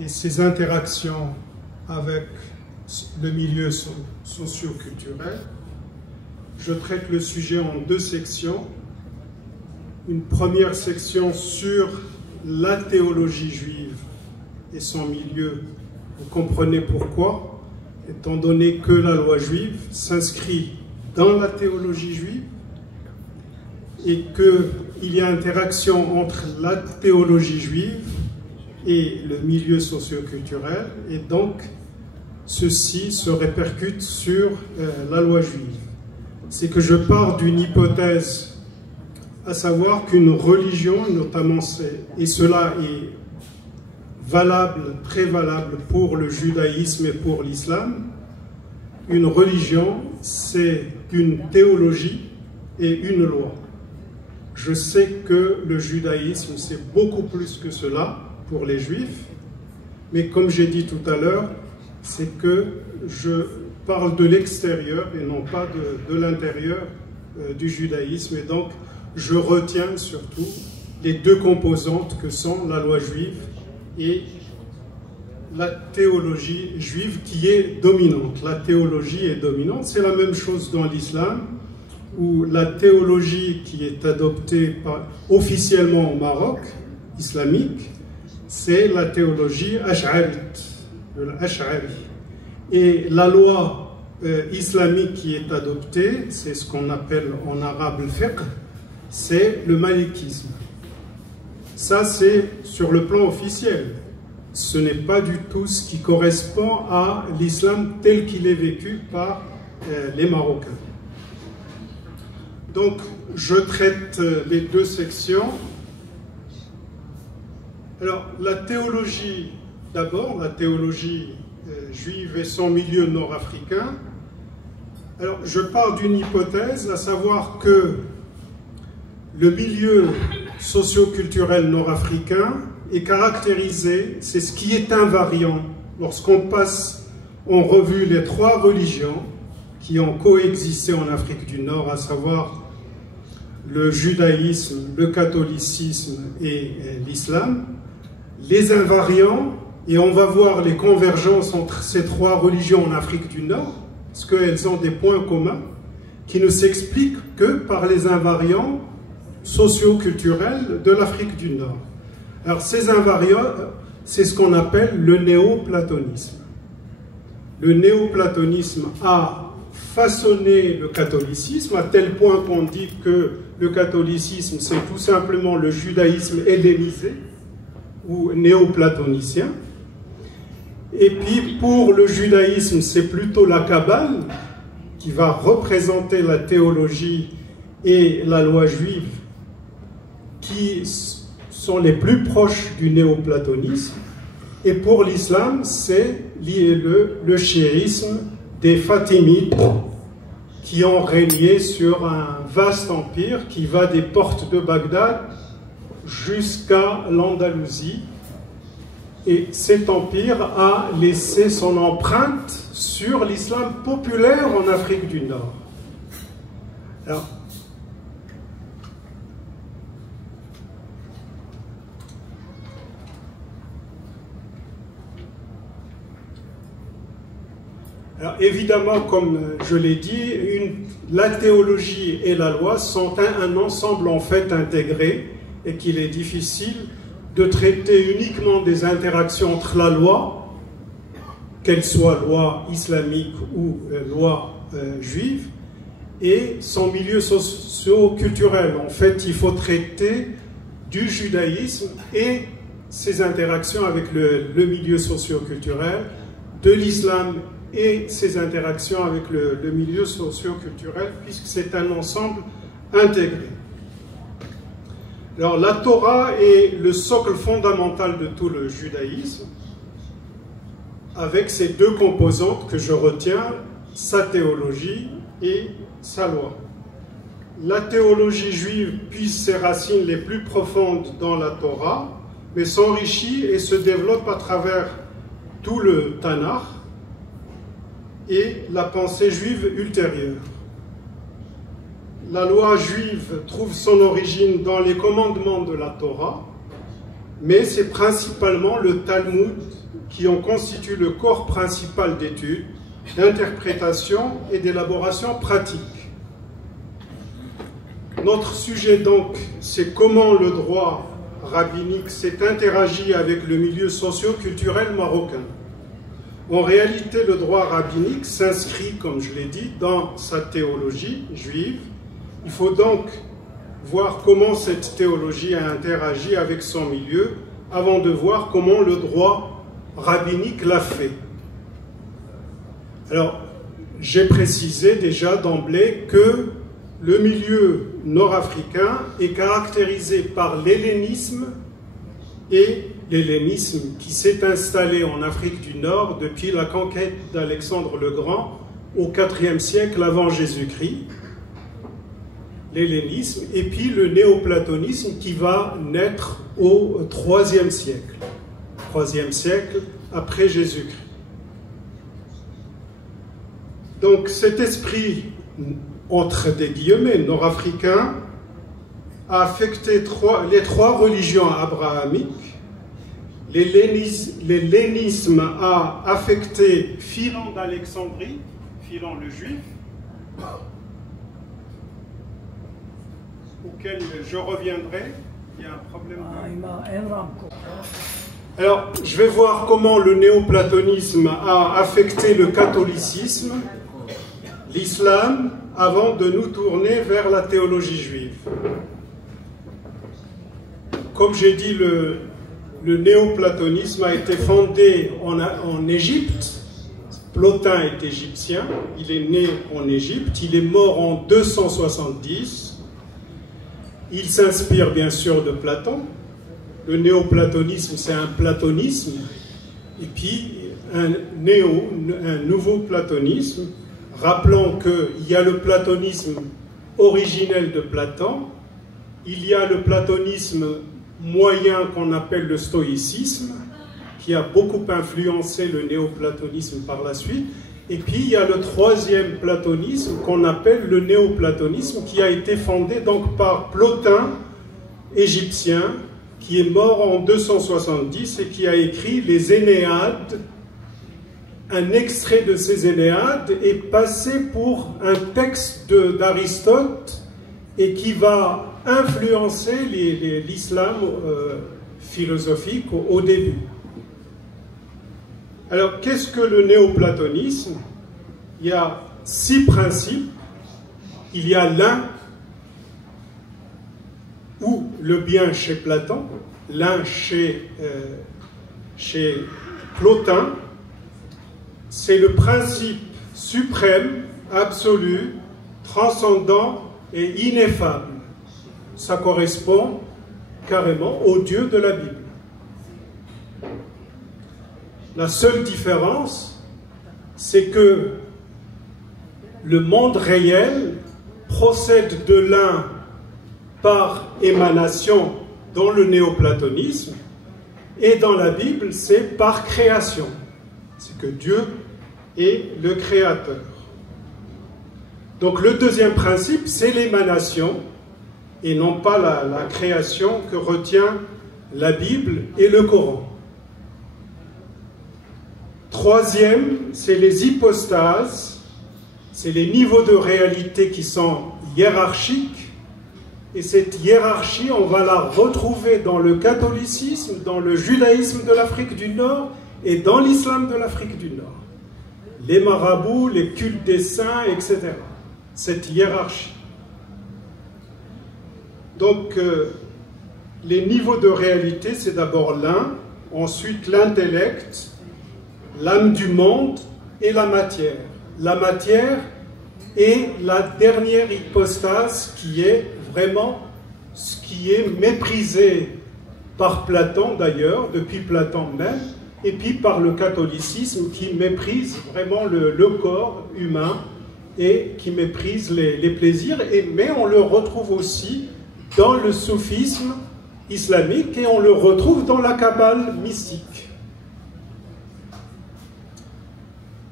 et ses interactions avec le milieu socio-culturel. Je traite le sujet en deux sections. Une première section sur la théologie juive et son milieu. Vous comprenez pourquoi, étant donné que la loi juive s'inscrit dans la théologie juive et qu'il y a interaction entre la théologie juive et le milieu socio-culturel, et donc ceci se répercute sur la loi juive. C'est que je pars d'une hypothèse, à savoir qu'une religion, notamment, et cela est valable, très valable pour le judaïsme et pour l'islam, une religion, c'est une théologie et une loi. Je sais que le judaïsme, c'est beaucoup plus que cela pour les juifs, mais comme j'ai dit tout à l'heure, c'est que je parle de l'extérieur et non pas de l'intérieur du judaïsme, et donc je retiens surtout les deux composantes que sont la loi juive et la théologie juive qui est dominante. La théologie est dominante, c'est la même chose dans l'islam, où la théologie qui est adoptée officiellement au Maroc, islamique, c'est la théologie ash'arite, l'ash'ari. Et la loi islamique qui est adoptée, c'est ce qu'on appelle en arabe le fiqh, c'est le malikisme. Ça, c'est sur le plan officiel. Ce n'est pas du tout ce qui correspond à l'islam tel qu'il est vécu par les Marocains. Donc, je traite les deux sections. Alors, la théologie, d'abord, la théologie juive et son milieu nord-africain. Alors, je pars d'une hypothèse, à savoir que le milieu socio-culturel nord-africain est caractérisé, c'est ce qui est invariant lorsqu'on passe en revue les trois religions qui ont coexisté en Afrique du Nord, à savoir le judaïsme, le catholicisme et l'islam. Les invariants, et on va voir les convergences entre ces trois religions en Afrique du Nord, parce qu'elles ont des points communs qui ne s'expliquent que par les invariants socio-culturels de l'Afrique du Nord. Alors ces invariants, c'est ce qu'on appelle le néoplatonisme. Le néoplatonisme a façonné le catholicisme à tel point qu'on dit que le catholicisme, c'est tout simplement le judaïsme hellénisé ou néoplatonicien. Et puis pour le judaïsme, c'est plutôt la Kabbale qui va représenter la théologie et la loi juive qui sont les plus proches du néoplatonisme. Et pour l'islam, c'est le chiisme des Fatimides qui ont régné sur un vaste empire qui va des portes de Bagdad jusqu'à l'Andalousie. Et cet empire a laissé son empreinte sur l'islam populaire en Afrique du Nord. Alors évidemment, comme je l'ai dit, la théologie et la loi sont un ensemble en fait intégré, et qu'il est difficile de traiter uniquement des interactions entre la loi, qu'elle soit loi islamique ou loi juive, et son milieu socio-culturel. En fait, il faut traiter du judaïsme et ses interactions avec le milieu socio-culturel, de l'islam et ses interactions avec le milieu socio-culturel, puisque c'est un ensemble intégré. Alors, la Torah est le socle fondamental de tout le judaïsme, avec ces deux composantes que je retiens, sa théologie et sa loi. La théologie juive puise ses racines les plus profondes dans la Torah, mais s'enrichit et se développe à travers tout le Tanakh et la pensée juive ultérieure. La loi juive trouve son origine dans les commandements de la Torah, mais c'est principalement le Talmud qui en constituent le corps principal d'étude, d'interprétation et d'élaboration pratique. Notre sujet donc, c'est comment le droit rabbinique s'est interagi avec le milieu socio-culturel marocain. En réalité, le droit rabbinique s'inscrit, comme je l'ai dit, dans sa théologie juive. Il faut donc voir comment cette théologie a interagi avec son milieu avant de voir comment le droit rabbinique l'a fait. Alors, j'ai précisé déjà d'emblée que le milieu nord-africain est caractérisé par l'hellénisme et l'hellénisme qui s'est installé en Afrique du Nord depuis la conquête d'Alexandre le Grand au IVe siècle avant Jésus-Christ. L'hellénisme et puis le néoplatonisme qui va naître au IIIe siècle. IIIe siècle après Jésus-Christ. Donc cet esprit, entre des guillemets, nord-africain, a affecté les trois religions abrahamiques. L'hellénisme a affecté Philon d'Alexandrie, Philon le juif, auquel je reviendrai. Il y a un problème. Alors, je vais voir comment le néoplatonisme a affecté le catholicisme, l'islam, avant de nous tourner vers la théologie juive. Comme j'ai dit, le néoplatonisme a été fondé en Égypte. Plotin est égyptien, il est né en Égypte, il est mort en 270. Il s'inspire bien sûr de Platon. Le néoplatonisme, c'est un platonisme, et puis un nouveau platonisme, rappelant qu'il y a le platonisme originel de Platon, il y a le platonisme moyen qu'on appelle le stoïcisme, qui a beaucoup influencé le néoplatonisme par la suite, et puis il y a le troisième platonisme qu'on appelle le néoplatonisme, qui a été fondé donc par Plotin, égyptien, qui est mort en 270 et qui a écrit les Énéades. Un extrait de ces Énéades est passé pour un texte d'Aristote et qui va influencer l'islam philosophique au début. Alors, qu'est-ce que le néoplatonisme? Il y a 6 principes. Il y a l'un, ou le bien chez Platon, l'un chez Plotin. C'est le principe suprême, absolu, transcendant et ineffable. Ça correspond carrément au Dieu de la Bible. La seule différence, c'est que le monde réel procède de l'un par émanation dans le néoplatonisme, et dans la Bible, c'est par création. C'est que Dieu est le créateur. Donc le deuxième principe, c'est l'émanation, et non pas la création que retient la Bible et le Coran. Troisième, c'est les hypostases, c'est les niveaux de réalité qui sont hiérarchiques, et cette hiérarchie, on va la retrouver dans le catholicisme, dans le judaïsme de l'Afrique du Nord et dans l'islam de l'Afrique du Nord. Les marabouts, les cultes des saints, etc. Cette hiérarchie. Donc, les niveaux de réalité, c'est d'abord l'un, ensuite l'intellect, l'âme du monde et la matière. La matière est la dernière hypostase qui est vraiment ce qui est méprisé par Platon d'ailleurs, depuis Platon même, et puis par le catholicisme qui méprise vraiment le corps humain et qui méprise les plaisirs, mais on le retrouve aussi dans le soufisme islamique et on le retrouve dans la Kabbale mystique.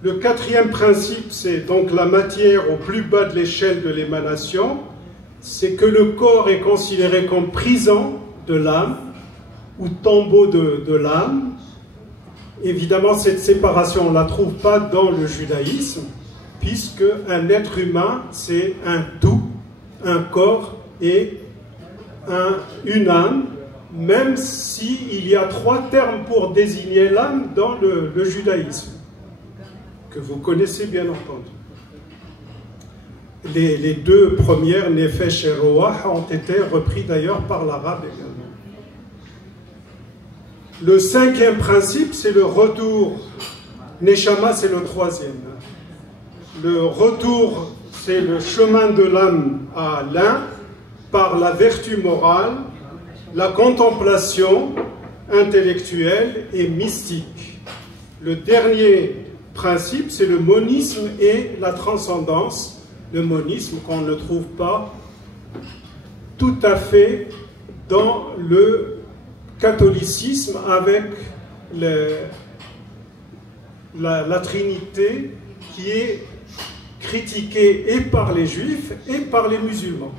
Le quatrième principe, c'est donc la matière au plus bas de l'échelle de l'émanation, c'est que le corps est considéré comme prison de l'âme ou tombeau de l'âme. évidemment, cette séparation, on ne la trouve pas dans le judaïsme, puisque un être humain, c'est un tout, un corps et une âme, même s'il y a 3 termes pour désigner l'âme dans le judaïsme, que vous connaissez bien entendu. Les 2 premières, Nefesh et Roah, ont été repris d'ailleurs par l'arabe également. Le 5e principe, c'est le retour. Neshama, c'est le 3e. Le retour, c'est le chemin de l'âme à l'un par la vertu morale, la contemplation intellectuelle et mystique. Le dernier principe, c'est le monisme et la transcendance. Le monisme qu'on ne trouve pas tout à fait dans le catholicisme avec la Trinité qui est critiquée et par les juifs et par les musulmans.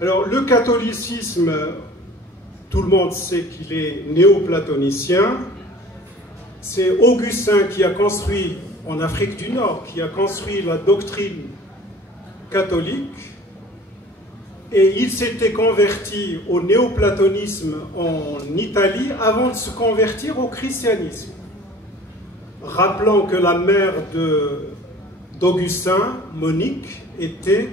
Alors le catholicisme, tout le monde sait qu'il est néoplatonicien. C'est Augustin qui a construit, en Afrique du Nord, qui a construit la doctrine catholique, et il s'était converti au néoplatonisme en Italie avant de se convertir au christianisme. Rappelant que la mère d'Augustin, Monique, était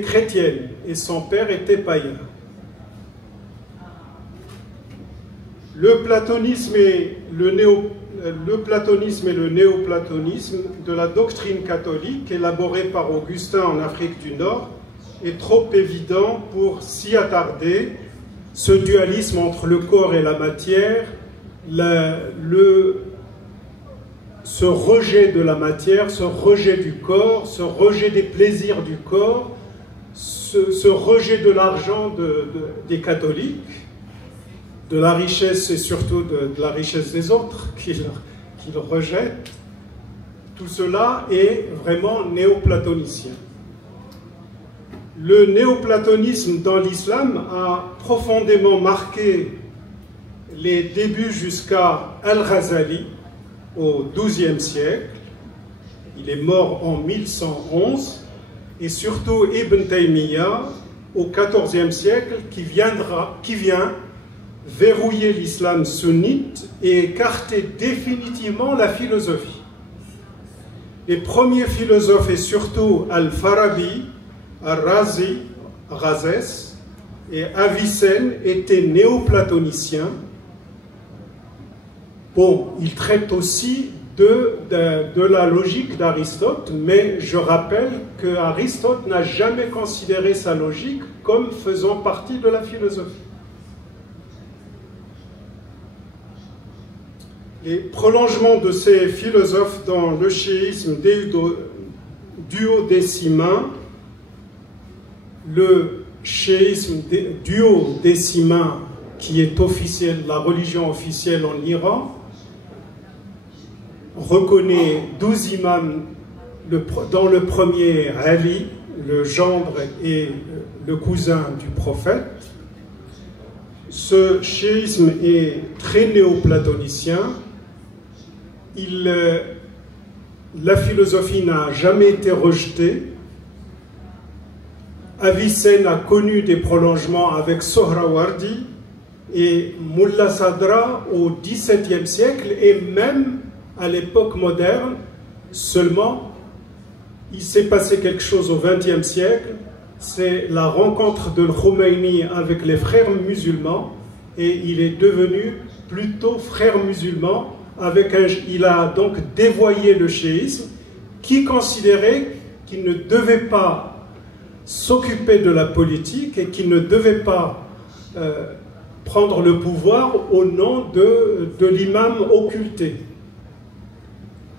chrétienne et son père était païen. Le platonisme et le néoplatonisme de la doctrine catholique élaborée par Augustin en Afrique du Nord est trop évident pour s'y attarder. Ce dualisme entre le corps et la matière, ce rejet de la matière, ce rejet du corps, ce rejet des plaisirs du corps, ce rejet de l'argent des catholiques, de la richesse et surtout de la richesse des autres qu'ils rejettent, tout cela est vraiment néoplatonicien. Le néoplatonisme dans l'islam a profondément marqué les débuts jusqu'à Al-Ghazali au XIIe siècle. Il est mort en 1111, et surtout Ibn Taymiyyah au XIVe siècle qui vient verrouiller l'islam sunnite et écarter définitivement la philosophie. Les premiers philosophes, et surtout Al-Farabi, Al-Razi, Razès et Avicenne, étaient néoplatoniciens. Bon, ils traitent aussi de la logique d'Aristote, mais je rappelle qu'Aristote n'a jamais considéré sa logique comme faisant partie de la philosophie. Les prolongements de ces philosophes dans le chiisme duodécimain, le chiisme duodécimain qui est officiel, la religion officielle en Iran, reconnaît 12 imams dans le premier Ali, le gendre et le cousin du prophète. Ce chiisme est très néoplatonicien. La philosophie n'a jamais été rejetée. Avicenne a connu des prolongements avec Sohrawardi et Mullah Sadra au XVIIe siècle, et même à l'époque moderne. Seulement, il s'est passé quelque chose au XXe siècle, c'est la rencontre de Khomeini avec les frères musulmans, et il est devenu plutôt frère musulman. Il a donc dévoyé le chiisme, qui considérait qu'il ne devait pas s'occuper de la politique et qu'il ne devait pas prendre le pouvoir au nom de l'imam occulté.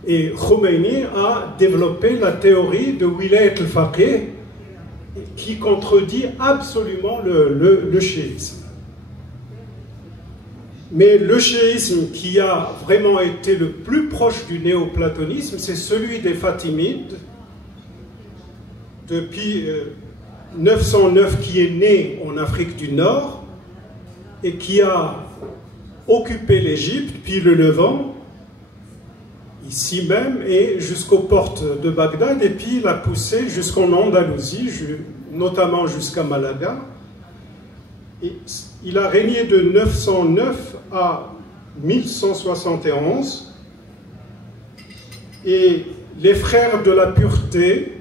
Et Khomeini a développé la théorie de Wilayat al-Faqih qui contredit absolument le chiisme. Mais le chiisme qui a vraiment été le plus proche du néoplatonisme, c'est celui des Fatimides, depuis 909, qui est né en Afrique du Nord, et qui a occupé l'Égypte, puis le Levant, ici même, et jusqu'aux portes de Bagdad, et puis l'a poussé jusqu'en Andalousie, notamment jusqu'à Malaga. Et il a régné de 909 à 1171, et les frères de la pureté,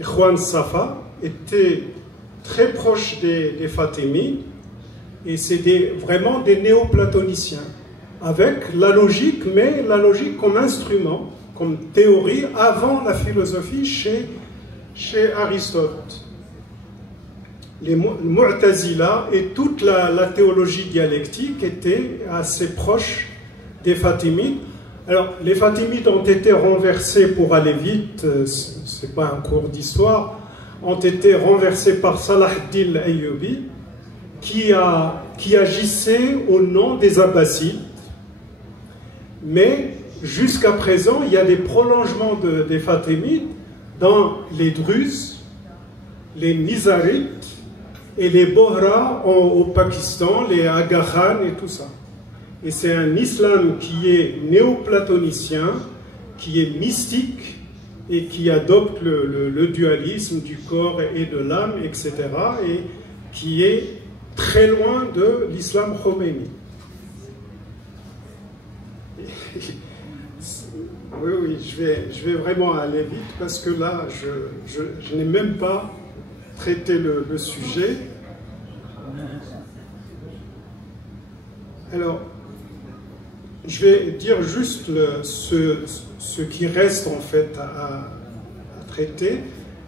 Ikhwan Safa, étaient très proches des Fatimides, et c'est vraiment des néoplatoniciens, avec la logique, mais la logique comme instrument, comme théorie, avant la philosophie chez Aristote. Les Mu'tazila et toute la théologie dialectique étaient assez proches des Fatimides. Alors, les Fatimides ont été renversés, pour aller vite, ce n'est pas un cours d'histoire, ont été renversés par Salah ad-Din al-Ayyubi, qui agissait au nom des Abbassides. Mais jusqu'à présent, il y a des prolongements des Fatimides dans les Druzes, les Nizarites et les Bohra au Pakistan, les Aga Khan et tout ça. Et c'est un islam qui est néoplatonicien, qui est mystique et qui adopte le dualisme du corps et de l'âme, etc. et qui est très loin de l'islam Khomeini. Oui, je vais vraiment aller vite parce que là, je n'ai même pas traité le sujet. Alors, je vais dire juste ce qui reste en fait à traiter.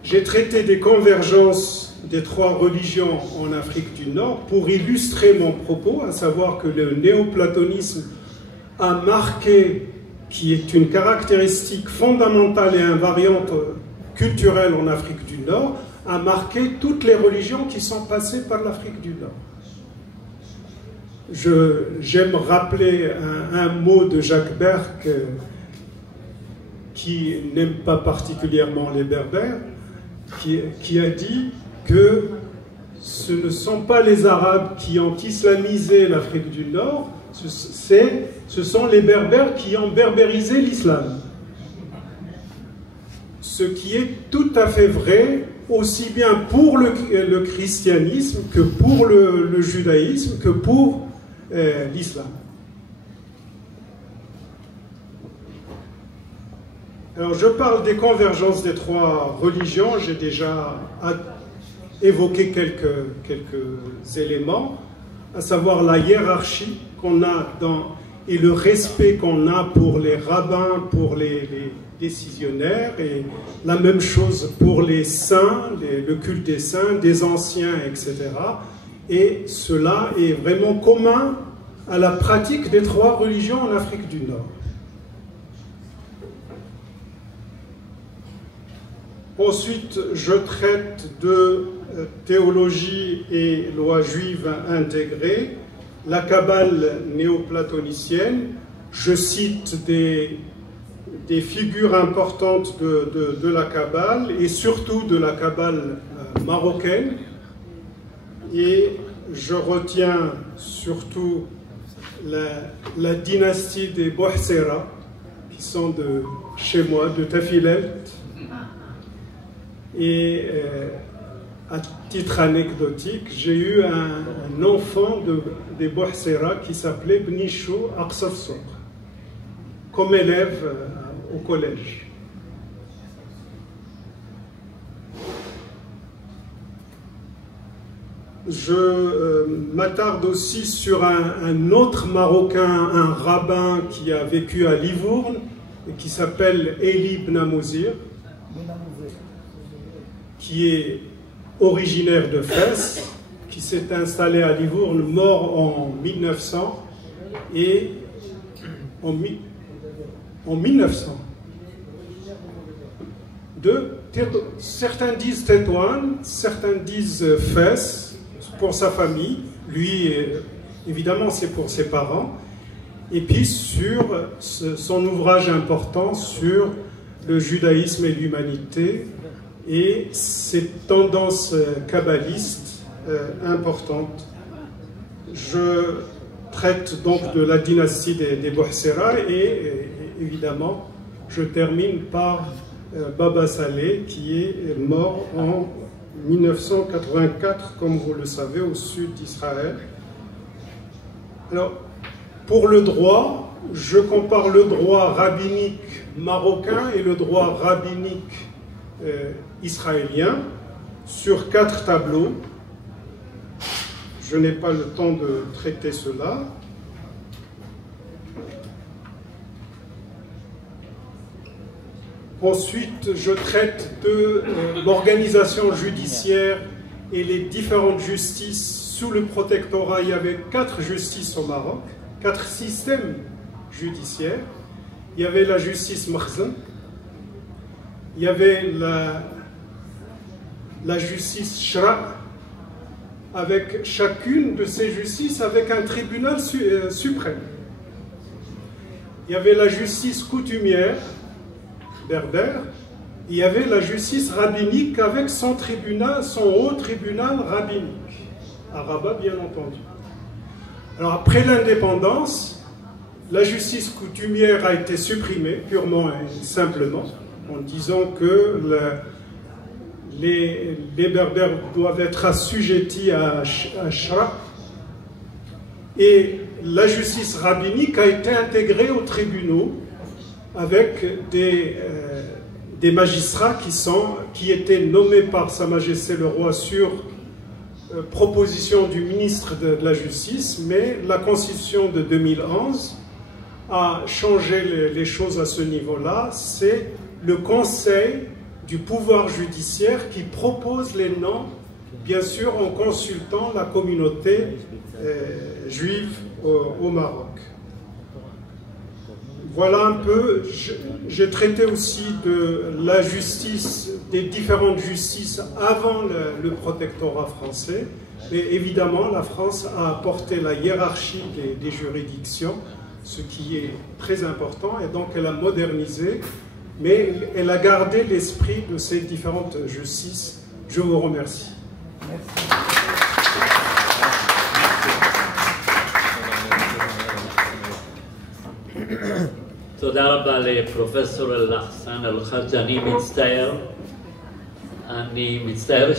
J'ai traité des convergences des trois religions en Afrique du Nord pour illustrer mon propos, à savoir que le néoplatonisme a marqué, qui est une caractéristique fondamentale et invariante culturelle en Afrique du Nord, a marqué toutes les religions qui sont passées par l'Afrique du Nord. J'aime rappeler un mot de Jacques Berck qui n'aime pas particulièrement les Berbères, qui a dit que ce ne sont pas les Arabes qui ont islamisé l'Afrique du Nord, ce sont les Berbères qui ont berbérisé l'islam. Ce qui est tout à fait vrai, aussi bien pour le christianisme que pour le judaïsme, que pour l'islam. Alors je parle des convergences des trois religions, j'ai déjà évoqué quelques éléments, à savoir la hiérarchie qu'on a et le respect qu'on a pour les rabbins, pour les décisionnaires, et la même chose pour les saints, le culte des saints, des anciens, etc. Et cela est vraiment commun à la pratique des trois religions en Afrique du Nord. Ensuite, je traite de théologie et loi juive intégrée, la Kabbale néoplatonicienne. Je cite des figures importantes de la Kabbale et surtout de la Kabbale marocaine. Et je retiens surtout la dynastie des Bouhsera, qui sont de chez moi, de Tafilet. Et à titre anecdotique, j'ai eu un enfant des Bouhsera qui s'appelait Bnishou Aqsaf comme élève au collège. Je m'attarde aussi sur un autre Marocain, un rabbin qui a vécu à Livourne et qui s'appelle Eli Bnamouzir, qui est originaire de Fès, qui s'est installé à Livourne, mort en 1900, et en 1900. Certains disent Tétouan, certains disent Fès, pour sa famille, lui, évidemment, c'est pour ses parents, et puis sur son ouvrage important sur le judaïsme et l'humanité, et ses tendances kabbalistes importantes. je traite donc de la dynastie des Bouhsera et évidemment, je termine par Baba Saleh qui est mort en 1984, comme vous le savez, au sud d'Israël. Alors, pour le droit, je compare le droit rabbinique marocain et le droit rabbinique israélien sur 4 tableaux. Je n'ai pas le temps de traiter cela. Ensuite, je traite de l'organisation judiciaire et les différentes justices sous le protectorat. Il y avait 4 justices au Maroc, 4 systèmes judiciaires. Il y avait la justice Makhzen, il y avait la justice Shra, avec chacune de ces justices avec un tribunal suprême. Il y avait la justice coutumière, berbère, il y avait la justice rabbinique avec son tribunal, son haut tribunal rabbinique, à Rabat bien entendu. Alors après l'indépendance, la justice coutumière a été supprimée purement et simplement, en disant que les berbères doivent être assujettis à Shra, et la justice rabbinique a été intégrée aux tribunaux avec des magistrats qui étaient nommés par Sa Majesté le Roi sur proposition du ministre de la Justice, mais la Constitution de 2011 a changé les choses à ce niveau-là. C'est le Conseil du pouvoir judiciaire qui propose les noms, bien sûr en consultant la communauté juive au Maroc. Voilà un peu, j'ai traité aussi de la justice, des différentes justices avant le protectorat français, mais évidemment la France a apporté la hiérarchie des juridictions, ce qui est très important, et donc elle a modernisé, mais elle a gardé l'esprit de ces différentes justices. Je vous remercie. Merci. תודה רבה לפרופסור אלחסן אלחאג'. אני מצטער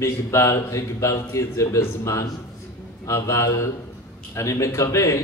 שהגבלתי את זה בזמן, אבל אני מקווה